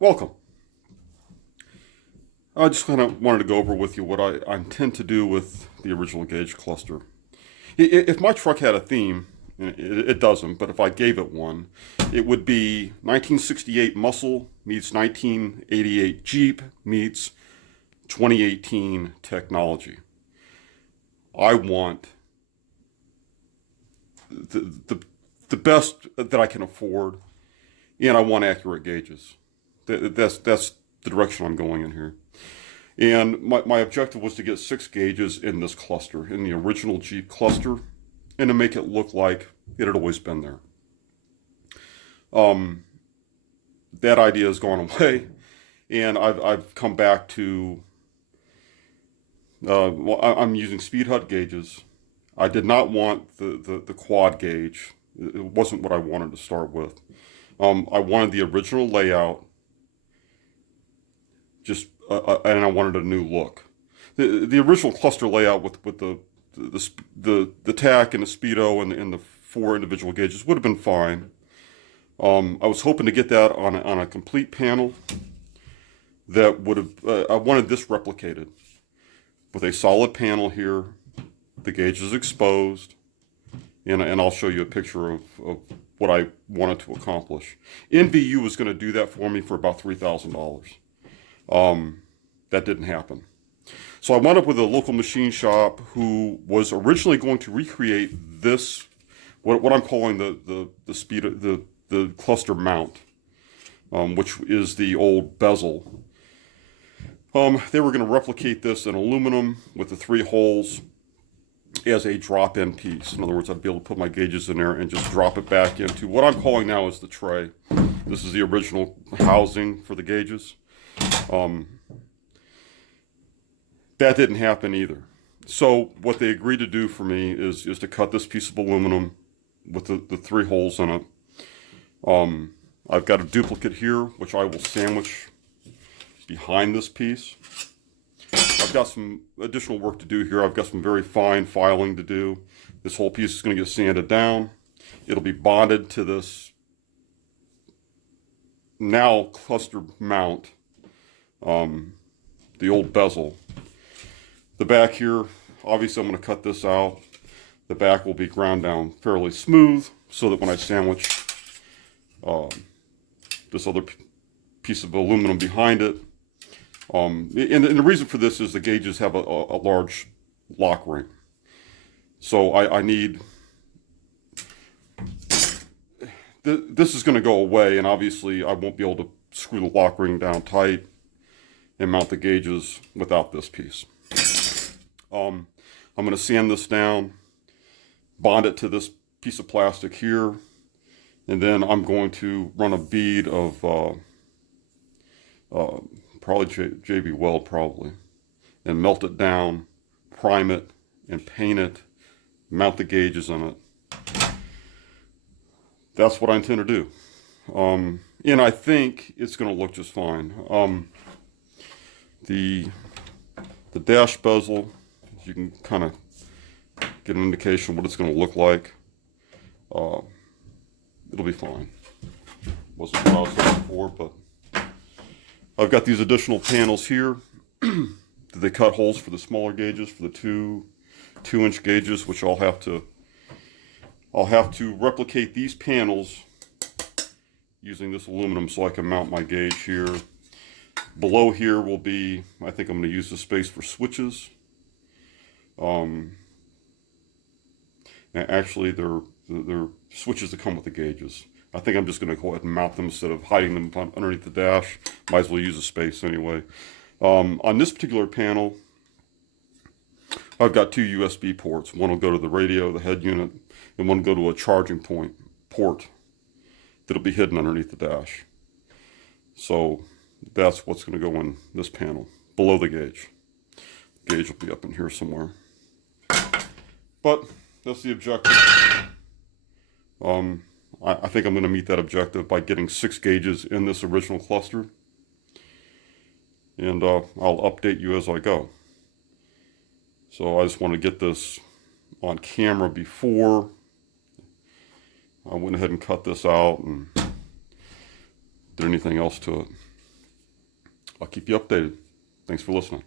Welcome. I just kind of wanted to go over with you what I intend to do with the original gauge cluster. If my truck had a theme, it doesn't, but if I gave it one, it would be 1968 Muscle meets 1988 Jeep meets 2018 technology. I want the best that I can afford, and I want accurate gauges. That's the direction I'm going in here. And my objective was to get 6 gauges in this cluster, in the original Jeep cluster, and to make it look like it had always been there. That idea has gone away, and I've come back to, I'm using Speed Hut gauges. I did not want the quad gauge. It wasn't what I wanted to start with. I wanted the original layout, and I wanted a new look. The original cluster layout with the TAC and the Speedo and the 4 individual gauges would have been fine. I was hoping to get that on a complete panel that would have. I wanted this replicated with a solid panel here. The gauge is exposed, and I'll show you a picture of what I wanted to accomplish. NVU was going to do that for me for about $3,000. That didn't happen. So I wound up with a local machine shop who was originally going to recreate this, what I'm calling the cluster mount, which is the old bezel. They were going to replicate this in aluminum with the 3 holes as a drop-in piece. In other words, I'd be able to put my gauges in there and just drop it back into what I'm calling now is the tray. This is the original housing for the gauges. That didn't happen either. So what they agreed to do for me is to cut this piece of aluminum with the 3 holes in it. I've got a duplicate here, which I will sandwich behind this piece. I've got some additional work to do here. I've got some very fine filing to do. This whole piece is going to get sanded down. It'll be bonded to this now cluster mount, the old bezel. The back here, obviously I'm going to cut this out. The back will be ground down fairly smooth so that when I sandwich this other piece of aluminum behind it, and the reason for this is the gauges have a large lock ring. So I need, this is going to go away, and obviously I won't be able to screw the lock ring down tight and mount the gauges without this piece. I'm going to sand this down, bond it to this piece of plastic here, and then I'm going to run a bead of probably JB Weld probably, and melt it down, prime it, and paint it, mount the gauges on it. That's what I intend to do. And I think it's going to look just fine. The dash bezel, you can kind of get an indication what it's going to look like. It'll be fine. Wasn't what I was looking for, but I've got these additional panels here. They cut holes for the smaller gauges, for the 2-inch gauges, which I'll have to replicate these panels using this aluminum so I can mount my gauge here. Below here will be, I think I'm going to use the space for switches. Actually, they're switches that come with the gauges. I think I'm just going to go ahead and mount them instead of hiding them underneath the dash. Might as well use the space anyway. On this particular panel, I've got 2 USB ports. One will go to the radio, the head unit, and one will go to a charging port that'll be hidden underneath the dash. So that's what's going to go in this panel, below the gauge. The gauge will be up in here somewhere. But that's the objective. I think I'm going to meet that objective by getting 6 gauges in this original cluster. And I'll update you as I go. So I just want to get this on camera before I went ahead and cut this out and did anything else to it. I'll keep you updated. Thanks for listening.